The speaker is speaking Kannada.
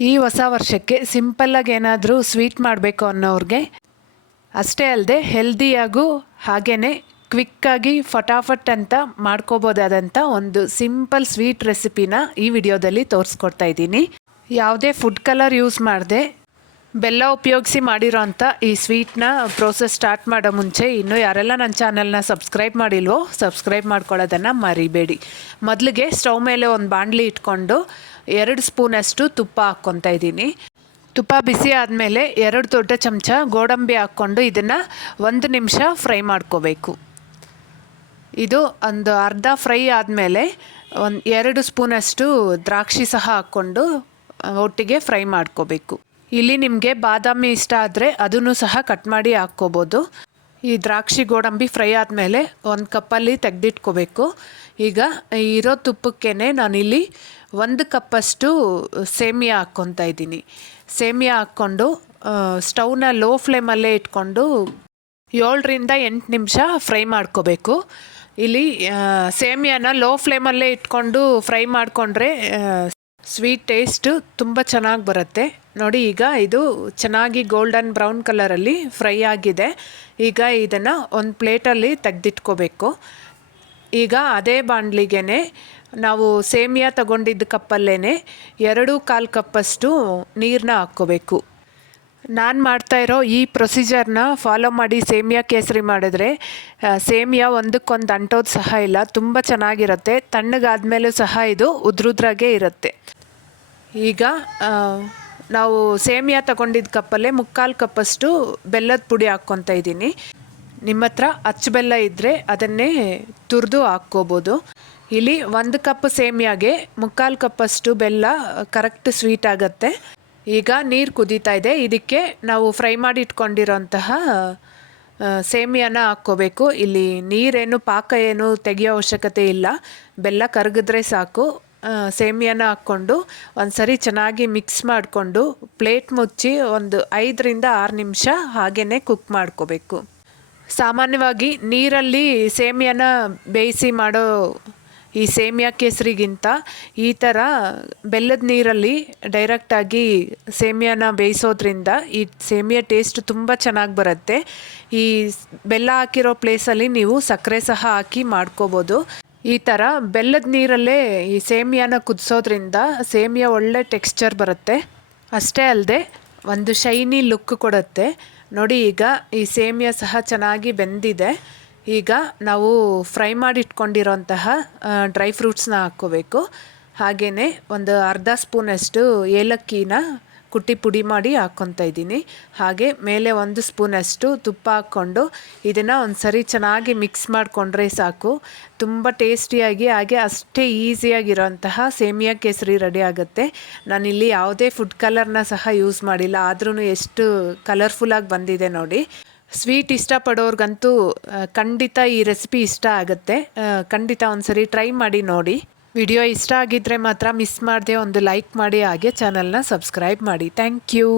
ಈ ಹೊಸ ವರ್ಷಕ್ಕೆ ಸಿಂಪಲ್ಲಾಗಿ ಏನಾದರೂ ಸ್ವೀಟ್ ಮಾಡಬೇಕು ಅನ್ನೋರಿಗೆ, ಅಷ್ಟೇ ಅಲ್ಲದೆ ಹೆಲ್ದಿಯಾಗೂ ಹಾಗೆಯೇ ಕ್ವಿಕ್ಕಾಗಿ ಫಟಾಫಟ್ ಅಂತ ಮಾಡ್ಕೋಬೋದಾದಂಥ ಒಂದು ಸಿಂಪಲ್ ಸ್ವೀಟ್ ರೆಸಿಪಿನ ಈ ವಿಡಿಯೋದಲ್ಲಿ ತೋರಿಸ್ಕೊಡ್ತಾ ಇದ್ದೀನಿ. ಯಾವುದೇ ಫುಡ್ ಕಲರ್ ಯೂಸ್ ಮಾಡದೆ ಬೆಲ್ಲ ಉಪಯೋಗಿಸಿ ಮಾಡಿರೋಂಥ ಈ ಸ್ವೀಟ್ನ ಪ್ರೋಸೆಸ್ ಸ್ಟಾರ್ಟ್ ಮಾಡೋ ಮುಂಚೆ ಇನ್ನೂ ಯಾರೆಲ್ಲ ನನ್ನ ಚಾನಲ್ನ ಸಬ್ಸ್ಕ್ರೈಬ್ ಮಾಡಿಲ್ವೋ ಸಬ್ಸ್ಕ್ರೈಬ್ ಮಾಡ್ಕೊಳ್ಳೋದನ್ನು ಮರಿಬೇಡಿ. ಮೊದಲಿಗೆ ಸ್ಟವ್ ಮೇಲೆ ಒಂದು ಬಾಣಲಿ ಇಟ್ಕೊಂಡು 2 ಸ್ಪೂನಷ್ಟು ತುಪ್ಪ ಹಾಕ್ಕೊತಾ ಇದ್ದೀನಿ. ತುಪ್ಪ ಬಿಸಿ ಆದಮೇಲೆ 2 ದೊಡ್ಡ ಚಮಚ ಗೋಡಂಬಿ ಹಾಕ್ಕೊಂಡು ಇದನ್ನು 1 ನಿಮಿಷ ಫ್ರೈ ಮಾಡ್ಕೋಬೇಕು. ಇದು ಒಂದು ಅರ್ಧ ಫ್ರೈ ಆದಮೇಲೆ 2 ಸ್ಪೂನಷ್ಟು ದ್ರಾಕ್ಷಿ ಸಹ ಹಾಕ್ಕೊಂಡು ಒಟ್ಟಿಗೆ ಫ್ರೈ ಮಾಡ್ಕೋಬೇಕು. ಇಲ್ಲಿ ನಿಮಗೆ ಬಾದಾಮಿ ಇಷ್ಟ ಆದರೆ ಅದನ್ನು ಸಹ ಕಟ್ ಮಾಡಿ ಹಾಕ್ಕೋಬೋದು. ಈ ದ್ರಾಕ್ಷಿ ಗೋಡಂಬಿ ಫ್ರೈ ಆದಮೇಲೆ 1 ಕಪ್ಪಲ್ಲಿ ತೆಗೆದಿಟ್ಕೋಬೇಕು. ಈಗ ಇರೋ ತುಪ್ಪಕ್ಕೇ ನಾನಿಲ್ಲಿ 1 ಕಪ್ಪಷ್ಟು ಸೇಮಿಯಾ ಹಾಕ್ಕೊತಾ ಇದ್ದೀನಿ. ಸೇಮಿಯಾ ಹಾಕ್ಕೊಂಡು ಸ್ಟವ್ನ ಲೋ ಫ್ಲೇಮಲ್ಲೇ ಇಟ್ಕೊಂಡು 7 ರಿಂದ 8 ನಿಮಿಷ ಫ್ರೈ ಮಾಡ್ಕೋಬೇಕು. ಇಲ್ಲಿ ಸೇಮಿಯಾನ ಲೋ ಫ್ಲೇಮಲ್ಲೇ ಇಟ್ಕೊಂಡು ಫ್ರೈ ಮಾಡಿಕೊಂಡ್ರೆ ಸ್ವೀಟ್ ಟೇಸ್ಟು ತುಂಬ ಚೆನ್ನಾಗಿ ಬರುತ್ತೆ. ನೋಡಿ, ಈಗ ಇದು ಚೆನ್ನಾಗಿ ಗೋಲ್ಡನ್ ಬ್ರೌನ್ ಕಲರಲ್ಲಿ ಫ್ರೈ ಆಗಿದೆ. ಈಗ ಇದನ್ನು ಒಂದು ಪ್ಲೇಟಲ್ಲಿ ತೆಗೆದಿಟ್ಕೋಬೇಕು. ಈಗ ಅದೇ ಬಾಣಲಿಗೆ ನಾವು ಸೇಮಿಯಾ ತಗೊಂಡಿದ್ದ ಕಪ್ಪಲ್ಲೇ 2.25 ಕಪ್ಪಷ್ಟು ನೀರನ್ನ ಹಾಕ್ಕೋಬೇಕು. ನಾನು ಮಾಡ್ತಾಯಿರೋ ಈ ಪ್ರೊಸೀಜರ್ನ ಫಾಲೋ ಮಾಡಿ ಸೇಮಿಯಾ ಕೇಸರಿ ಮಾಡಿದ್ರೆ ಸೇಮಿಯಾ ಒಂದಕ್ಕೊಂದು ಅಂಟೋದು ಸಹ ಇಲ್ಲ, ತುಂಬ ಚೆನ್ನಾಗಿರುತ್ತೆ. ತಣ್ಣಗಾದ್ಮೇಲೂ ಸಹ ಇದು ಉದ್ರುದ್ರಾಗೆ ಇರುತ್ತೆ. ಈಗ ನಾವು ಸೇಮಿಯಾ ತಗೊಂಡಿದ್ದ ಕಪ್ಪಲ್ಲೇ 3/4 ಕಪ್ಪಷ್ಟು ಬೆಲ್ಲದ ಪುಡಿ ಹಾಕ್ಕೊತಾ ಇದ್ದೀನಿ. ನಿಮ್ಮ ಹತ್ರ ಅಚ್ಚ ಬೆಲ್ಲ ಇದ್ದರೆ ಅದನ್ನೇ ತುರಿದು ಹಾಕ್ಕೋಬೋದು. ಇಲ್ಲಿ 1 ಕಪ್ ಸೇಮಿಯಾಗೆ 3/4 ಕಪ್ಪಷ್ಟು ಬೆಲ್ಲ ಕರೆಕ್ಟ್ ಸ್ವೀಟ್ ಆಗುತ್ತೆ. ಈಗ ನೀರು ಕುದೀತಾ ಇದೆ. ಇದಕ್ಕೆ ನಾವು ಫ್ರೈ ಮಾಡಿ ಇಟ್ಕೊಂಡಿರೋಂತಹ ಸೇಮಿಯಾನ ಹಾಕ್ಕೋಬೇಕು. ಇಲ್ಲಿ ನೀರೇನು ಪಾಕ ಏನು ತೆಗಿಯೋ ಅವಶ್ಯಕತೆ ಇಲ್ಲ, ಬೆಲ್ಲ ಕರಗಿದ್ರೆ ಸಾಕು. ಸೇಮಿಯಾನ ಹಾಕ್ಕೊಂಡು ಒಂದು ಸರಿ ಚೆನ್ನಾಗಿ ಮಿಕ್ಸ್ ಮಾಡಿಕೊಂಡು ಪ್ಲೇಟ್ ಮುಚ್ಚಿ ಒಂದು 5 ರಿಂದ 6 ನಿಮಿಷ ಹಾಗೇ ಕುಕ್ ಮಾಡ್ಕೋಬೇಕು. ಸಾಮಾನ್ಯವಾಗಿ ನೀರಲ್ಲಿ ಸೇಮಿಯಾನ ಬೇಯಿಸಿ ಮಾಡೋ ಈ ಸೇಮಿಯಾ ಕೇಸರಿಗಿಂತ ಈ ಥರ ಬೆಲ್ಲದ ನೀರಲ್ಲಿ ಡೈರೆಕ್ಟಾಗಿ ಸೇಮಿಯಾನ ಬೇಯಿಸೋದ್ರಿಂದ ಈ ಸೇಮಿಯಾ ಟೇಸ್ಟ್ ತುಂಬ ಚೆನ್ನಾಗಿ ಬರುತ್ತೆ. ಈ ಬೆಲ್ಲ ಹಾಕಿರೋ ಪ್ಲೇಸಲ್ಲಿ ನೀವು ಸಕ್ಕರೆ ಸಹ ಹಾಕಿ ಮಾಡ್ಕೋಬೋದು. ಈ ಥರ ಬೆಲ್ಲದ ನೀರಲ್ಲೇ ಈ ಸೇಮಿಯಾನ ಕುದಿಸೋದ್ರಿಂದ ಸೇಮಿಯಾ ಒಳ್ಳೆ ಟೆಕ್ಸ್ಚರ್ ಬರುತ್ತೆ. ಅಷ್ಟೇ ಅಲ್ಲದೆ ಒಂದು ಶೈನಿ ಲುಕ್ ಕೊಡುತ್ತೆ. ನೋಡಿ, ಈಗ ಈ ಸೇಮಿಯಾ ಸಹ ಚೆನ್ನಾಗಿ ಬೆಂದಿದೆ. ಈಗ ನಾವು ಫ್ರೈ ಮಾಡಿ ಇಟ್ಕೊಂಡಿರೋಂತಹ ಡ್ರೈ ಫ್ರೂಟ್ಸ್ನ ಹಾಕ್ಕೋಬೇಕು. ಹಾಗೆಯೇ ಒಂದು ಅರ್ಧ ಸ್ಪೂನಷ್ಟು ಏಲಕ್ಕಿನ ಕುಟ್ಟಿ ಪುಡಿ ಮಾಡಿ ಹಾಕ್ಕೊತಾ ಇದ್ದೀನಿ. ಹಾಗೆ ಮೇಲೆ 1 ಸ್ಪೂನಷ್ಟು ತುಪ್ಪ ಹಾಕ್ಕೊಂಡು ಇದನ್ನು ಒಂದು ಸರಿ ಚೆನ್ನಾಗಿ ಮಿಕ್ಸ್ ಮಾಡಿಕೊಂಡ್ರೆ ಸಾಕು. ತುಂಬ ಟೇಸ್ಟಿಯಾಗಿ ಹಾಗೆ ಅಷ್ಟೇ ಈಸಿಯಾಗಿರೋಂತಹ ಸೇಮಿಯಾ ಕೇಸರಿ ರೆಡಿ ಆಗುತ್ತೆ. ನಾನಿಲ್ಲಿ ಯಾವುದೇ ಫುಡ್ ಕಲರ್ನ ಸಹ ಯೂಸ್ ಮಾಡಿಲ್ಲ, ಆದ್ರೂ ಎಷ್ಟು ಕಲರ್ಫುಲ್ಲಾಗಿ ಬಂದಿದೆ ನೋಡಿ. ಸ್ವೀಟ್ ಇಷ್ಟಪಡೋರ್ಗಂತೂ ಖಂಡಿತ ಈ ರೆಸಿಪಿ ಇಷ್ಟ ಆಗುತ್ತೆ. ಖಂಡಿತ ಒಂದು ಸರಿ ಟ್ರೈ ಮಾಡಿ ನೋಡಿ. ವಿಡಿಯೋ ಇಷ್ಟ ಆಗಿದ್ದರೆ ಮಾತ್ರ ಮಿಸ್ ಮಾಡದೆ ಒಂದು ಲೈಕ್ ಮಾಡಿ, ಹಾಗೆ ಚಾನಲ್ನ ಸಬ್ಸ್ಕ್ರೈಬ್ ಮಾಡಿ. Thank you.